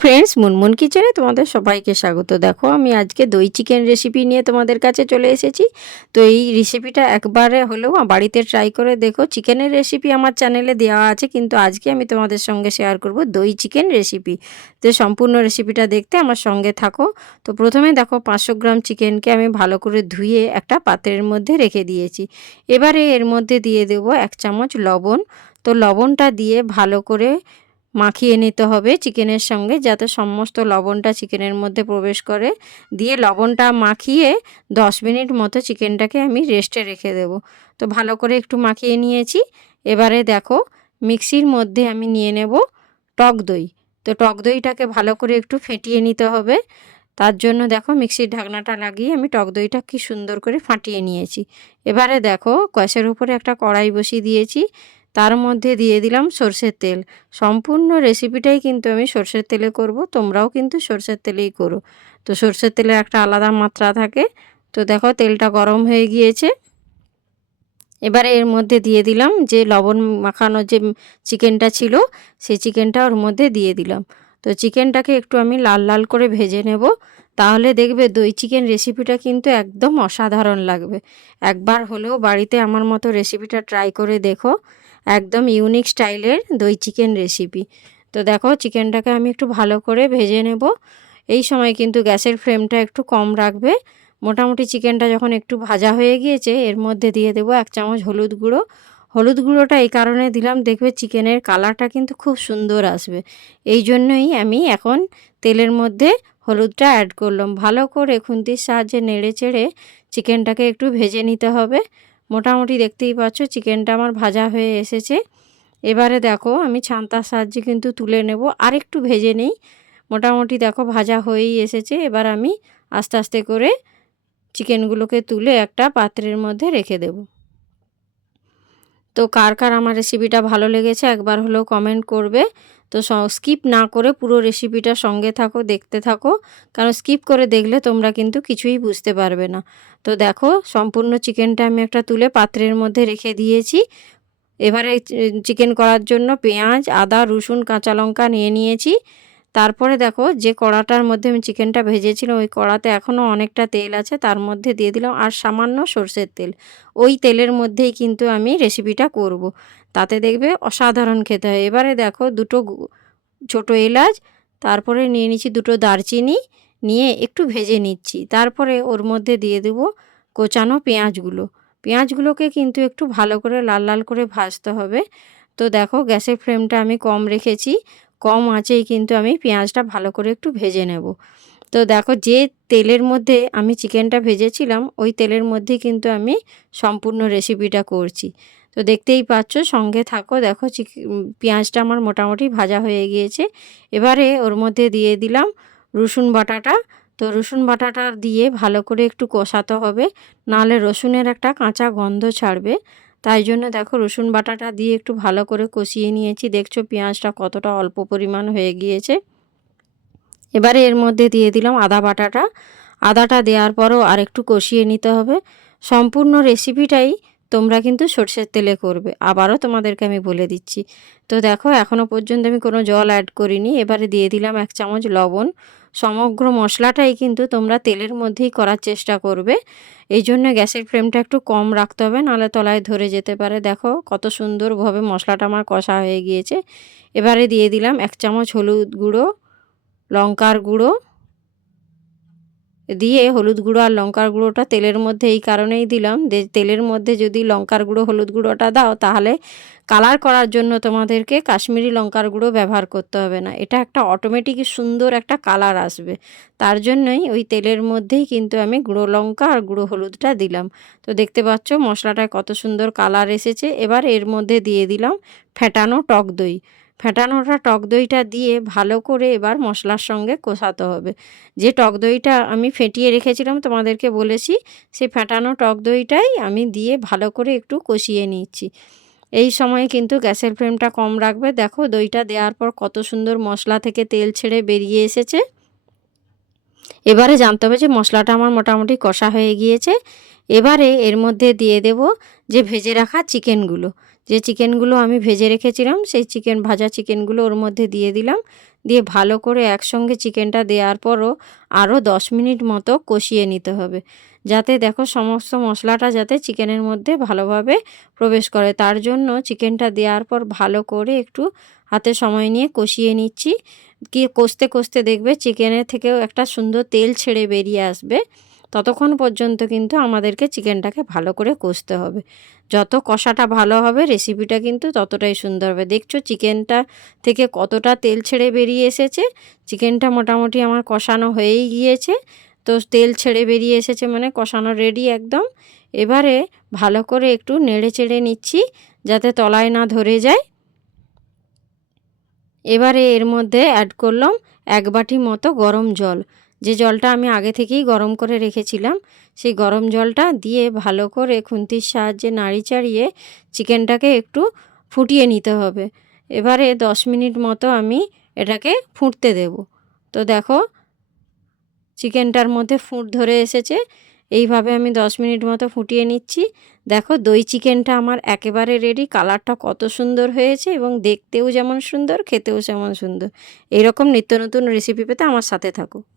Friends Munmun কিচেনে তোমাদের সবাইকে স্বাগত। দেখো, আমি আজকে দই চিকেন রেসিপি নিয়ে তোমাদের কাছে চলে এসেছি। তো এই রেসিপিটা একবারে হলেও বাড়িতে ট্রাই করে দেখো। চিকেনের রেসিপি আমার চ্যানেলে দেওয়া আছে, কিন্তু আজকে আমি তোমাদের সঙ্গে শেয়ার করব দই চিকেন রেসিপি তো সম্পূর্ণ রেসিপিটা দেখতে আমার সঙ্গে থাকো। তো প্রথমে দেখো, পাঁচশো গ্রাম চিকেনকে আমি ভালো করে ধুয়ে একটা পাত্রের মধ্যে রেখে দিয়েছি। এবারে এর মধ্যে দিয়ে দেবো এক চামচ লবণ। তো লবণটা দিয়ে ভালো করে মাখিয়ে নিতে হবে চিকেনের সঙ্গে যাতে সমস্ত লবণটা চিকেনের মধ্যে প্রবেশ করে। দিয়ে লবণটা মাখিয়ে দশ মিনিট মতো চিকেনটাকে আমি রেস্টে রেখে দেব। তো ভালো করে একটু মাখিয়ে নিয়েছি। এবারে দেখো, মিক্সির মধ্যে আমি নিয়ে নেব টক দই। তো টক দইটাকে ভালো করে একটু ফেটিয়ে নিতে হবে। তার জন্য দেখো, মিক্সির ঢাকনাটা লাগিয়ে আমি টক দইটা কি সুন্দর করে ফাটিয়ে নিয়েছি। এবারে দেখো, গ্যাসের উপরে একটা কড়াই বসিয়ে দিয়েছি। তার মধ্যে দিয়ে দিলাম সর্ষের তেল। সম্পূর্ণ রেসিপিটাই কিন্তু আমি সর্ষের তেলে করব, তোমরাও কিন্তু সর্ষের তেলেই করো। তো সর্ষের তেলের একটা আলাদা মাত্রা থাকে। তো দেখো তেলটা গরম হয়ে গিয়েছে। এবারে এর মধ্যে দিয়ে দিলাম যে লবণ মাখানো যে চিকেনটা ছিল, সেই চিকেনটা ওর মধ্যে দিয়ে দিলাম। তো চিকেনটাকে একটু আমি লাল লাল করে ভেজে নেব। তাহলে দেখবে দই চিকেন রেসিপিটা কিন্তু একদম অসাধারণ লাগবে। একবার হলেও বাড়িতে আমার মতো রেসিপিটা ট্রাই করে দেখো। একদম ইউনিক স্টাইলের দই চিকেন রেসিপি তো দেখো চিকেনটাকে আমি একটু ভালো করে ভেজে নেব। এই সময় কিন্তু গ্যাসের ফ্লেমটা একটু কম রাখবে। মোটামুটি চিকেনটা যখন একটু ভাজা হয়ে গিয়েছে, এর মধ্যে দিয়ে দেবো এক চামচ হলুদ গুঁড়ো। হলুদ গুঁড়োটা এই কারণে দিলাম, দেখবে চিকেনের কালারটা কিন্তু খুব সুন্দর আসবে। এই জন্যই আমি এখন তেলের মধ্যে হলুদটা অ্যাড করলাম। ভালো করে খুন্তির সাহায্যে নেড়ে চেড়ে চিকেনটাকে একটু ভেজে নিতে হবে। মোটামুটি দেখতেই পাচ্ছ, চিকেনটা আমার ভাজা হয়ে এসেছে। এবারে দেখো, আমি ছান্তার সাহায্যে কিন্তু তুলে নেব। আর একটু ভেজে নেই। মোটামুটি দেখো, ভাজা হয়েই এসেছে। এবার আমি আস্তে আস্তে করে চিকেনগুলোকে তুলে একটা পাত্রের মধ্যে রেখে দেব। তো কার কার আমার রেসিপিটা ভালো লেগেছে একবার হলেও কমেন্ট করবে। তো স্কিপ না করে পুরো রেসিপিটা সঙ্গে থাকো, দেখতে থাকো। কারণ স্কিপ করে দেখলে তোমরা কিন্তু কিছুই বুঝতে পারবে না। তো দেখো, সম্পূর্ণ চিকেনটা আমি একটা তুলে পাত্রের মধ্যে রেখে দিয়েছি। এবারে চিকেন করার জন্য পেঁয়াজ, আদা, রসুন, কাঁচা লঙ্কা নিয়ে নিয়েছি। তারপরে দেখো যে কড়াটার মধ্যে আমি চিকেনটা ভেজেছিলাম, ওই কড়াতে এখনও অনেকটা তেল আছে, তার মধ্যে দিয়ে দিলাম আর সামান্য সর্ষের তেল। ওই তেলের মধ্যেই কিন্তু আমি রেসিপিটা করব। তাতে দেখবে অসাধারণ খেতে হয়। এবারে দেখো দুটো ছোট এলাচ, তারপরে নিয়ে নিচ্ছি দুটো দারচিনি, নিয়ে একটু ভেজে নিচ্ছি। তারপরে ওর মধ্যে দিয়ে দেব কোচানো পেঁয়াজগুলো। পেঁয়াজগুলোকে কিন্তু একটু ভালো করে লাল লাল করে ভাজতে হবে। তো দেখো গ্যাসের ফ্লেমটা আমি কম রেখেছি। কম আঁচেই কিন্তু আমি পেঁয়াজটা ভালো করে একটু ভেজে নেব। তো দেখো যে তেলের মধ্যে আমি চিকেনটা ভেজেছিলাম, ওই তেলের মধ্যে কিন্তু আমি সম্পূর্ণ রেসিপিটা করছি। তো দেখতেই পাচ্ছ, সঙ্গে থাকো, দেখো পেঁয়াজটা আমার মোটামুটি ভাজা হয়ে গিয়েছে। এবারে ওর মধ্যে দিয়ে দিলাম রসুন বাটাটা। তো রসুন বাটাটা দিয়ে ভালো করে একটু কষাতে হবে, নাহলে রসুনের একটা কাঁচা গন্ধ ছাড়বে। তাই জন্য দেখো রসুন বাটাটা দিয়ে একটু ভালো করে কষিয়ে নিয়েছি। দেখছ পেঁয়াজটা কতটা অল্প পরিমাণ হয়ে গিয়েছে। এবারে এর মধ্যে দিয়ে দিলাম আদা বাটাটা। আদাটা দেওয়ার পরও আর একটু কষিয়ে নিতে হবে। সম্পূর্ণ রেসিপিটাই তোমরা কিন্তু সর্ষের তেলে করবে। আবারও তোমাদেরকে আমি বলে দিচ্ছি। তো দেখো এখনও পর্যন্ত আমি কোনো জল অ্যাড করিনি। এবারে দিয়ে দিলাম এক চামচ লবণ। সমগ্র মশলাটাই কিন্তু তোমরা তেলের মধ্যেই করার চেষ্টা করবে। এই জন্য গ্যাসের ফ্লেমটা একটু কম রাখতে হবে নাহলে তলায় ধরে যেতে পারে। দেখো কত সুন্দরভাবে মশলাটা আমার কষা হয়ে গিয়েছে। এবারে দিয়ে দিলাম এক চামচ হলুদ গুঁড়ো, লঙ্কার গুঁড়ো দিয়ে হলুদ গুঁড়ো আর লঙ্কার গুঁড়োটা তেলের মধ্যে এই কারণেই দিলাম। যে তেলের মধ্যে যদি লঙ্কার গুঁড়ো, হলুদ গুঁড়োটা দাও, তাহলে কালার করার জন্য তোমাদেরকে কাশ্মীরি লঙ্কার গুঁড়ো ব্যবহার করতে হবে না। এটা একটা অটোমেটিক সুন্দর একটা কালার আসবে। তার জন্যই ওই তেলের মধ্যেই কিন্তু আমি গুঁড়ো লঙ্কা আর গুঁড়ো হলুদটা দিলাম। তো দেখতে পাচ্ছ মশলাটায় কত সুন্দর কালার এসেছে। এবার এর মধ্যে দিয়ে দিলাম ফেটানো টক দই। ফেটানোটা টক দইটা দিয়ে ভালো করে এবার মশলার সঙ্গে কষাতে হবে। যে টক দইটা আমি ফেটিয়ে রেখেছিলাম, তোমাদেরকে বলেছি সেই ফেটানো টক দইটাই আমি দিয়ে ভালো করে একটু কষিয়ে নিচ্ছি। এই সময় কিন্তু গ্যাসের ফ্লেমটা কম রাখবে। দেখো, দইটা দেওয়ার পর কত সুন্দর মশলা থেকে তেল ছেড়ে বেরিয়ে এসেছে। এবারে জানতে হবে যে মশলাটা আমার মোটামুটি কষা হয়ে গিয়েছে। এবারে এর মধ্যে দিয়ে দেব যে ভেজে রাখা চিকেনগুলো। যে চিকেনগুলো আমি ভেজে রেখেছিলাম, সেই চিকেন, ভাজা চিকেনগুলো ওর মধ্যে দিয়ে দিলাম। দিয়ে ভালো করে একসঙ্গে চিকেনটা দেওয়ার পরও আরও দশ মিনিট মতো কষিয়ে নিতে হবে। যাতে দেখো সমস্ত মশলাটা যাতে চিকেনের মধ্যে ভালোভাবে প্রবেশ করে। তার জন্য চিকেনটা দেওয়ার পর ভালো করে একটু হাতে সময় নিয়ে কষিয়ে নিচ্ছি। কি কষতে কষতে দেখবে চিকেনের থেকেও একটা সুন্দর তেল ছেড়ে বেরিয়ে আসবে। ততক্ষণ পর্যন্ত কিন্তু আমাদেরকে চিকেনটাকে ভালো করে কষতে হবে। যত কষাটা ভালো হবে রেসিপিটা কিন্তু ততটাই সুন্দর হবে। দেখছ চিকেনটা থেকে কতটা তেল ছেড়ে বেরিয়ে এসেছে? চিকেনটা মোটামুটি আমার কষানো হয়েই গিয়েছে। তো তেল ছেড়ে বেরিয়ে এসেছে মানে কষানো রেডি একদম। এবারে ভালো করে একটু নেড়ে চেড়ে নিচ্ছি যাতে তলায় না ধরে যায়। এবারে এর মধ্যে অ্যাড করলাম এক বাটি মতো গরম জল। যে জলটা আমি আগে থেকেই গরম করে রেখেছিলাম, সেই গরম জলটা দিয়ে ভালো করে খুন্তির সাহায্যে নাড়ি চাড়িয়ে চিকেনটাকে একটু ফুটিয়ে নিতে হবে। এবারে দশ মিনিট মতো আমি এটাকে ফুটতে দেব। তো দেখো, চিকেনটার মধ্যে ফুট ধরে এসেছে। এইভাবে আমি দশ মিনিট মতো ফুটিয়ে নিচ্ছি। দেখো, দই চিকেনটা আমার একেবারে রেডি কালারটা কত সুন্দর হয়েছে এবং দেখতেও যেমন সুন্দর, খেতেও যেমন সুন্দর। এইরকম নিত্য নতুন রেসিপি পেতে আমার সাথে থাকো।